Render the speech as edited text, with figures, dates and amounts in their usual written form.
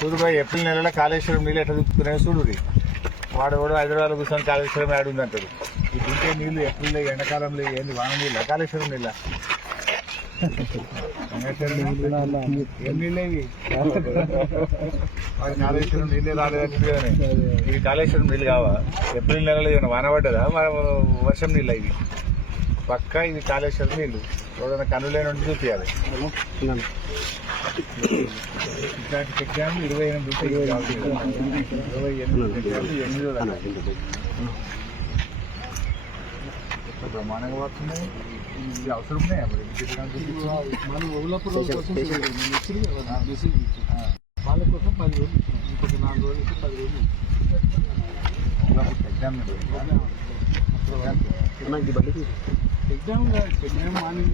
చూడు భాయ్, ఏప్రిల్ నెలలో కాళేశ్వరం నీళ్ళు ఎట్లా చూపుతున్నాయో చూడు. వాడు కూడా హైదరాబాద్ కూర్చొని కాళేశ్వరం యాడ్ ఉందంటాడు. ఈ దింటే నీళ్ళు ఏప్రిల్లో ఎండాకాలంలో ఏంది వాన నీళ్ళ కాళేశ్వరం నీళ్ళ ఏం నీళ్ళు ఇవి? వాడు కాళేశ్వరం నీళ్ళే రాలేదంటే కానీ ఇవి కాళేశ్వరం నీళ్ళు కావా? ఏప్రిల్ నెలలో ఏమైనా వాన పడ్డదా వర్షం నీళ్ళ ఇవి? పక్కా ఇది కాళేశ్వరం నీళ్ళు. ఎవరైనా కన్నులేని ఉండి చూపించాలి. ఇట్లాంటి చెక్ డ్యామ్లు 28 బ్రహ్మాండంగా పడుతున్నాయి. ఇది అవసరం ఉన్నాయా మరి? మనం ఓలాపూర్ కోసం వాళ్ళ కోసం 10 రోజులు, ఇంకొక 4 రోజులు 10 రోజులు చెక్ డ్యామ్ ఎగ్జామ్ మార్నింగ్